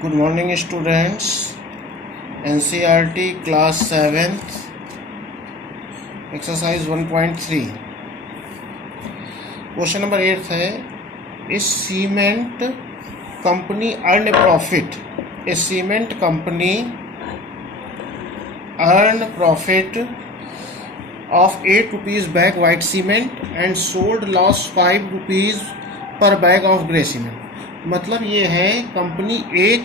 Good morning students. NCERT class 7th exercise 1.3 question number 8 है इस cement company earn profit इस cement company earn profit of 8 rupees bag white cement and sold loss 5 rupees per bag of grey cement। मतलब ये है company एक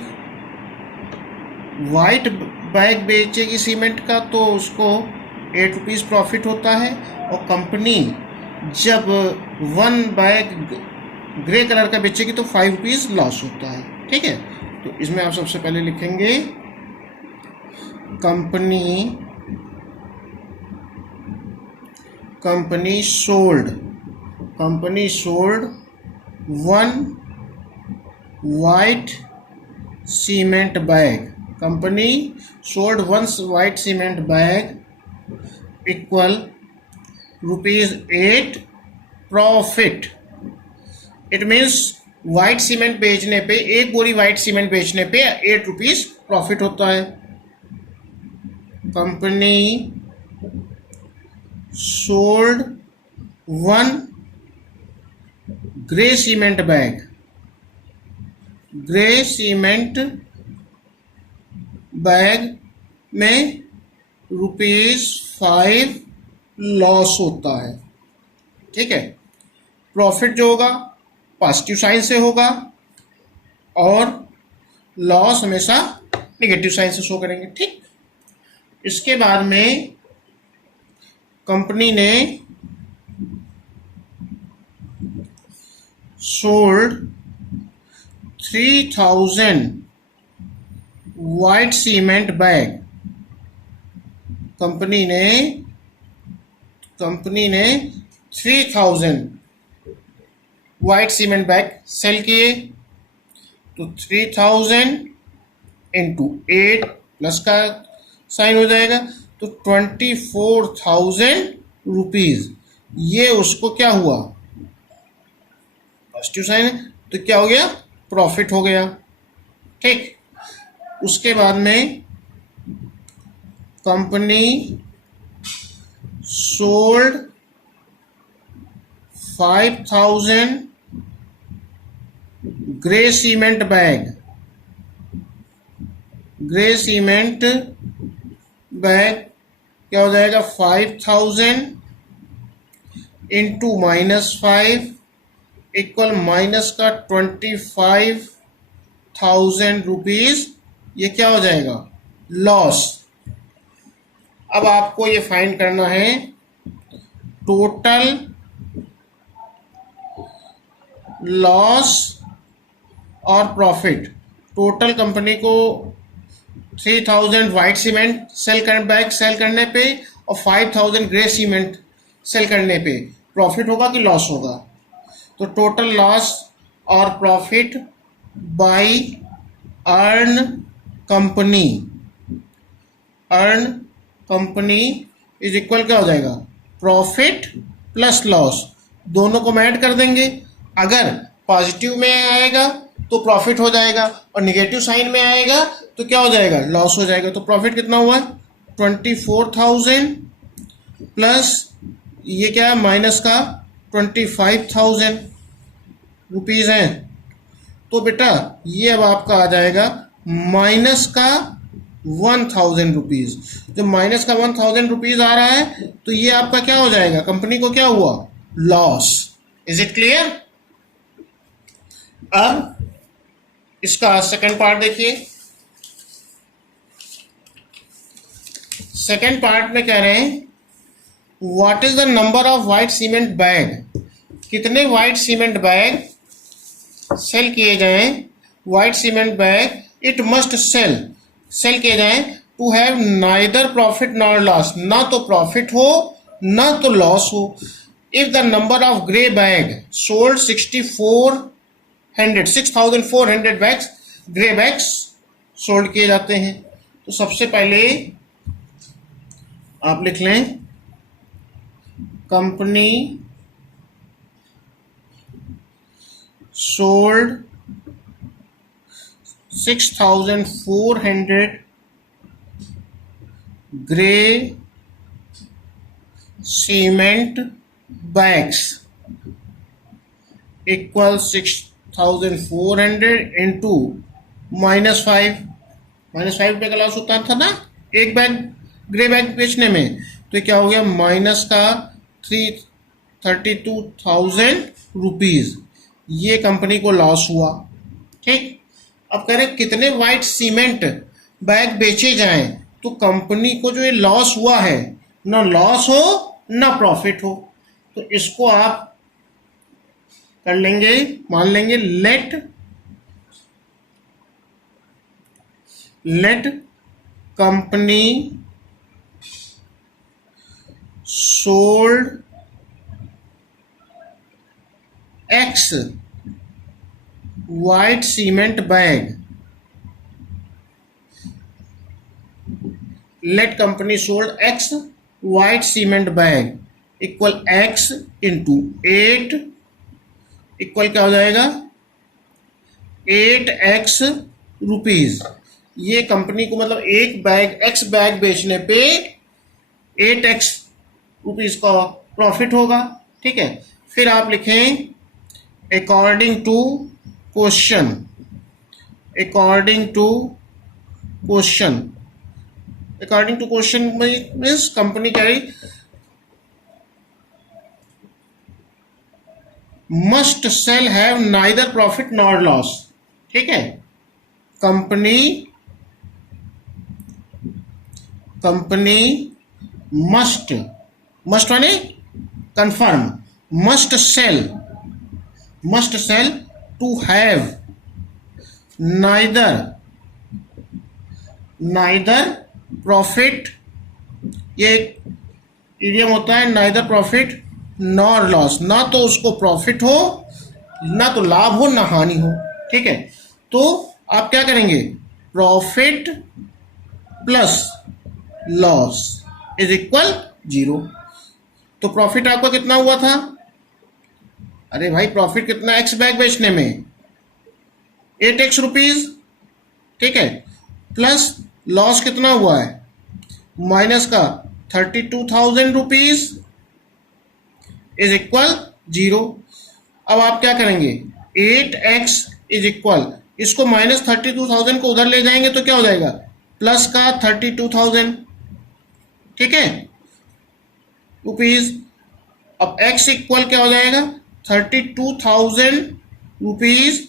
white bag बेचेगी cement का तो उसको 8 रुपीज़ प्रॉफिट होता है, और कंपनी जब 1 बैग ग्रे कलर का बेचेगी तो 5 रुपीज़ लॉस होता है। ठीक है, तो इसमें आप सबसे पहले लिखेंगे company sold 1 white cement bag। Company sold 1 white cement bag equal ₹8 profit. It means white cement बेचने पे, एक बोरी वाइट सीमेंट बेचने पे 8 रुपीज़ प्रॉफिट होता है। Company sold 1 grey cement bag में ₹5 लॉस होता है। ठीक है, प्रॉफिट जो होगा पॉजिटिव साइन से होगा और लॉस हमेशा नेगेटिव साइन से शो करेंगे। ठीक, इसके बाद में कंपनी ने sold 3000 white cement bag. Company ने 3000 वाइट सीमेंट बैग सेल किए, तो 3000 इंटू 8 प्लस का साइन हो जाएगा, तो 24,000 रुपीज़। ये उसको क्या हुआ, पॉजिटिव साइन है तो क्या हो गया, प्रॉफिट हो गया। ठीक, उसके बाद में company sold 5000 grey cement bag क्या हो जाएगा, 5000 इंटू -5 इक्वल माइनस का 25,000 रुपीज़। ये क्या हो जाएगा, लॉस। अब आपको ये फाइंड करना है टोटल लॉस और प्रॉफिट। टोटल कंपनी को 3000 वाइट सीमेंट बैग सेल करने पे और 5000 ग्रे सीमेंट सेल करने पे प्रॉफिट होगा कि लॉस होगा। तो टोटल लॉस और profit by earn company is equal क्या हो जाएगा, प्रॉफिट प्लस लॉस। दोनों को ऐड कर देंगे। अगर पॉजिटिव में आएगा तो प्रॉफिट हो जाएगा और निगेटिव साइन में आएगा तो क्या हो जाएगा, लॉस हो जाएगा। तो प्रॉफिट कितना हुआ, 24,000 प्लस ये क्या है, माइनस का 25,000 रुपीज़ हैं। तो बेटा ये अब आपका आ जाएगा माइनस का 1,000 रुपीज़। जो माइनस का 1,000 रुपीज़ आ रहा है तो ये आपका क्या हो जाएगा, कंपनी को क्या हुआ, लॉस। Is it clear. अब इसका सेकंड पार्ट देखिए। सेकंड पार्ट में कह रहे हैं what is the number of white cement bag. कितने वाइट सीमेंट बैग सेल किए जाएं, white cement bag it must sell किए जाएं to have neither profit nor loss. ना तो प्रॉफिट हो ना तो लॉस हो। If the number of grey bag sold 6,400 bags grey bags sold किए जाते हैं। तो सबसे पहले आप लिख लें company sold 6,400 grey cement bags equal 6,400 into -5। -5 का लॉस होता था ना एक बैग ग्रे बैग बेचने में, तो क्या हो गया माइनस का 32,000 रुपीज, ये कंपनी को लॉस हुआ। ठीक, अब कह रहे कितने वाइट सीमेंट बैग बेचे जाएं तो कंपनी को जो ये लॉस हुआ है ना लॉस हो ना प्रॉफिट हो। तो इसको आप कर लेंगे, मान लेंगे let company sold X white cement bag, let company sold x white cement bag equal x into 8 equal क्या हो जाएगा 8x रुपीज। ये कंपनी को मतलब एक बैग x बैग बेचने पे 8x रुपीज का प्रॉफिट होगा। ठीक है, फिर आप लिखें according to question means company क्या है must sell have neither profit nor loss. ठीक है, कंपनी मस्ट माने confirm, must sell to have neither profit, ये इडियम होता है neither profit nor loss, ना तो उसको प्रॉफिट हो ना तो लाभ हो ना हानि हो। ठीक है, तो आप क्या करेंगे profit plus loss is equal 0। तो प्रॉफिट आपका कितना हुआ था, अरे भाई प्रॉफिट कितना एक्स बैग बेचने में 8x रुपीज। ठीक है, प्लस लॉस कितना हुआ है माइनस का 32,000 रुपीज इज इक्वल 0। अब आप क्या करेंगे 8x इज इक्वल, इसको -32,000 को उधर ले जाएंगे तो क्या हो जाएगा प्लस का 32,000। ठीक है रुपीज। अब x इक्वल क्या हो जाएगा 32,000 रुपीज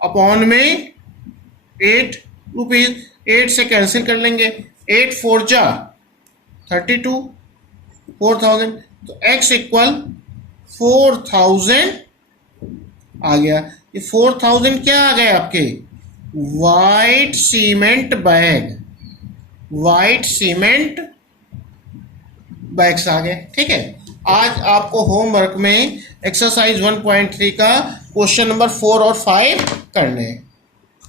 अपॉन में 8 रुपीज, 8 से कैंसिल कर लेंगे, 8 4 जा 32 4,000, तो x इक्वल 4,000 आ गया। ये 4,000 क्या आ गए आपके वाइट सीमेंट बैग्स आ गए। ठीक है, आज आपको होमवर्क में एक्सरसाइज 1.3 का क्वेश्चन नंबर 4 और 5 करने हैं।